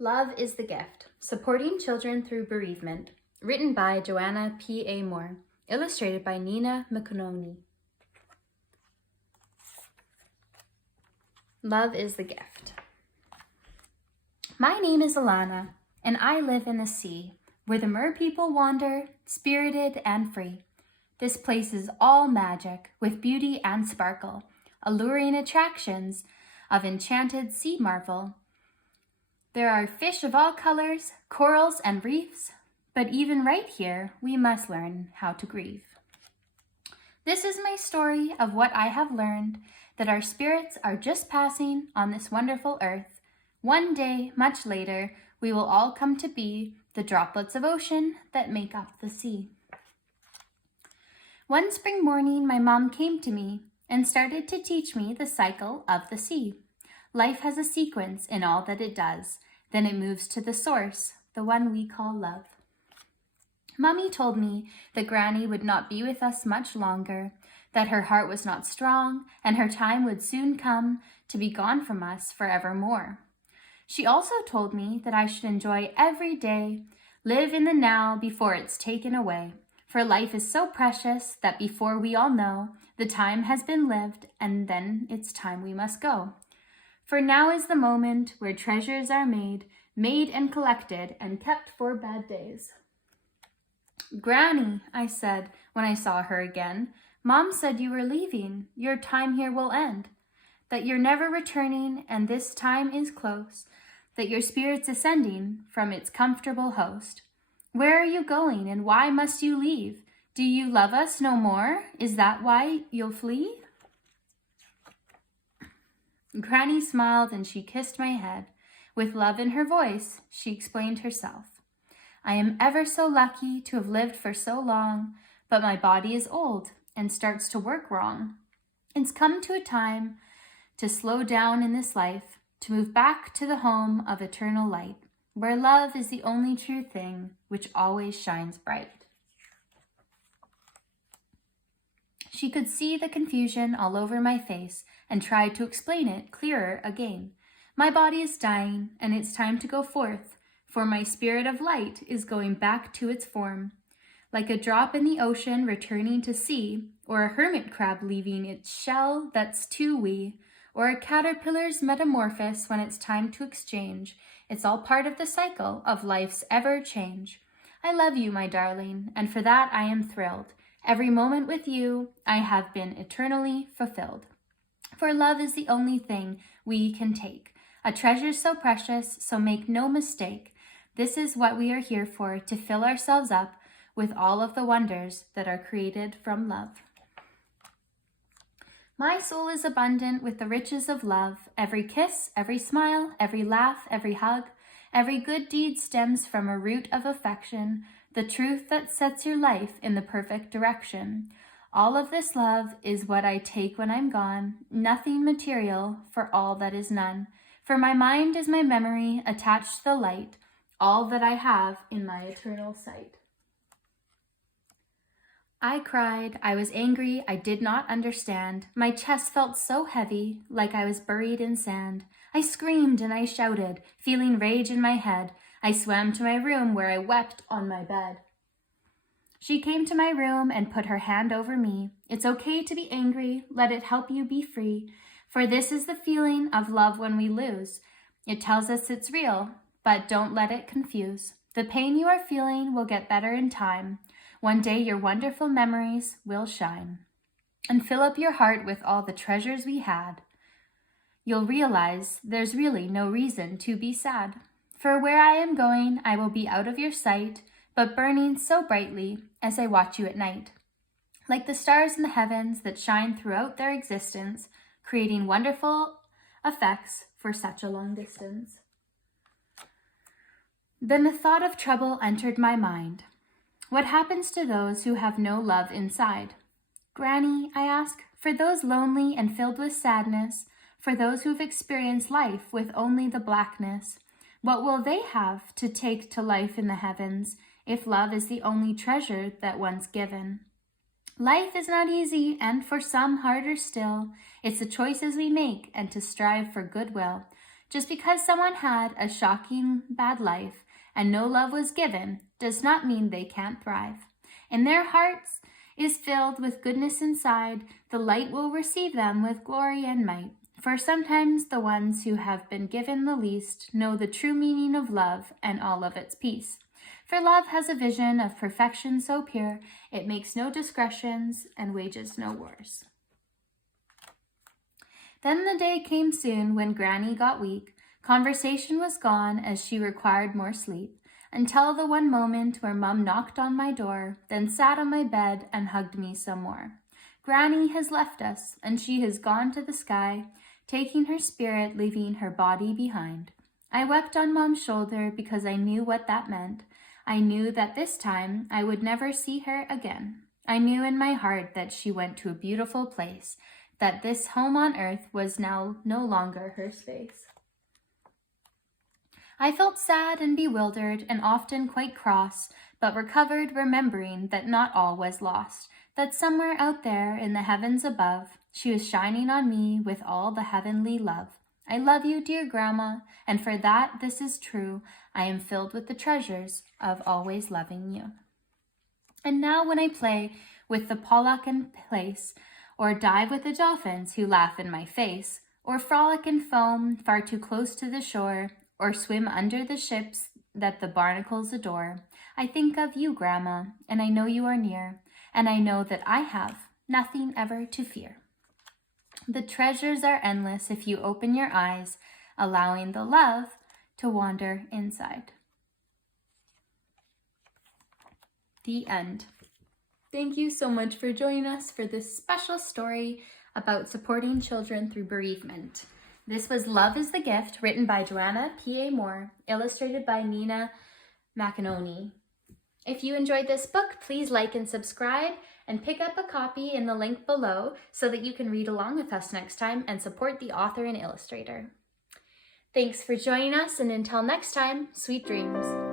Love is the Gift, Supporting Children Through Bereavement, written by Joanna P.A. Moore, illustrated by Mkhoiani. Love is the Gift. My name is Alana, and I live in the sea, where the mer people wander, spirited and free. This place is all magic, with beauty and sparkle, alluring attractions of enchanted sea marvel. There are fish of all colors, corals and reefs, but even right here, we must learn how to grieve. This is my story of what I have learned, that our spirits are just passing on this wonderful earth. One day, much later, we will all come to be the droplets of ocean that make up the sea. One spring morning, my mom came to me and started to teach me the cycle of the sea. Life has a sequence in all that it does. Then it moves to the source, the one we call love. Mommy told me that Granny would not be with us much longer, that her heart was not strong, and her time would soon come to be gone from us forevermore. She also told me that I should enjoy every day, live in the now before it's taken away. For life is so precious that before we all know, the time has been lived, and then it's time we must go. For now is the moment where treasures are made and collected and kept for bad days. Granny, I said when I saw her again, Mom said you were leaving, your time here will end, that you're never returning and this time is close, that your spirit's ascending from its comfortable host. Where are you going and why must you leave? Do you love us no more? Is that why you'll flee? Granny smiled and she kissed my head. With love in her voice, she explained herself. I am ever so lucky to have lived for so long, but my body is old and starts to work wrong. It's come to a time to slow down in this life, to move back to the home of eternal light, where love is the only true thing which always shines bright. She could see the confusion all over my face and tried to explain it clearer again. My body is dying and it's time to go forth, for my spirit of light is going back to its form. Like a drop in the ocean returning to sea, or a hermit crab leaving its shell that's too wee, or a caterpillar's metamorphosis when it's time to exchange. It's all part of the cycle of life's ever change. I love you, my darling, and for that I am thrilled. Every moment with you, I have been eternally fulfilled. For love is the only thing we can take, a treasure so precious, so make no mistake. This is what we are here for, to fill ourselves up with all of the wonders that are created from love. My soul is abundant with the riches of love. Every kiss, every smile, every laugh, every hug, every good deed stems from a root of affection, the truth that sets your life in the perfect direction. All of this love is what I take when I'm gone, nothing material for all that is none. For my mind is my memory attached to the light, all that I have in my eternal sight. I cried, I was angry, I did not understand. My chest felt so heavy, like I was buried in sand. I screamed and I shouted, feeling rage in my head. I swam to my room where I wept on my bed. She came to my room and put her hand over me. It's okay to be angry, let it help you be free. For this is the feeling of love when we lose. It tells us it's real, but don't let it confuse. The pain you are feeling will get better in time. One day your wonderful memories will shine and fill up your heart with all the treasures we had. You'll realize there's really no reason to be sad. For where I am going, I will be out of your sight, but burning so brightly as I watch you at night. Like the stars in the heavens that shine throughout their existence, creating wonderful effects for such a long distance. Then the thought of trouble entered my mind. What happens to those who have no love inside? Granny, I ask, for those lonely and filled with sadness, for those who've experienced life with only the blackness, what will they have to take to life in the heavens if love is the only treasure that one's given? Life is not easy, and for some harder still. It's the choices we make and to strive for goodwill, Just because someone had a shocking bad life and no love was given does not mean they can't thrive. In their hearts is filled with goodness inside, the light will receive them with glory and might. For sometimes the ones who have been given the least know the true meaning of love and all of its peace. For love has a vision of perfection so pure, it makes no discretions and wages no wars. Then the day came soon when Granny got weak. Conversation was gone as she required more sleep, until the one moment where Mum knocked on my door, then sat on my bed and hugged me some more. Granny has left us, and she has gone to the sky, taking her spirit, leaving her body behind. I wept on Mom's shoulder because I knew what that meant. I knew that this time I would never see her again. I knew in my heart that she went to a beautiful place, that this home on earth was now no longer her space. I felt sad and bewildered and often quite cross, but recovered remembering that not all was lost, that somewhere out there in the heavens above, she was shining on me with all the heavenly love. I love you, dear Grandma, and for that this is true. I am filled with the treasures of always loving you. And now when I play with the pollock and plaice, or dive with the dolphins who laugh in my face, or frolic in foam far too close to the shore, or swim under the ships that the barnacles adore, I think of you, Grandma, and I know you are near, and I know that I have nothing ever to fear. The treasures are endless if you open your eyes, allowing the love to wander inside. The end. Thank you so much for joining us for this special story about supporting children through bereavement. This was Love is the Gift, written by Joanna P.A, illustrated by Nina Mkhoiani. If you enjoyed this book, please like and subscribe and pick up a copy in the link below so that you can read along with us next time and support the author and illustrator. Thanks for joining us, and until next time, sweet dreams.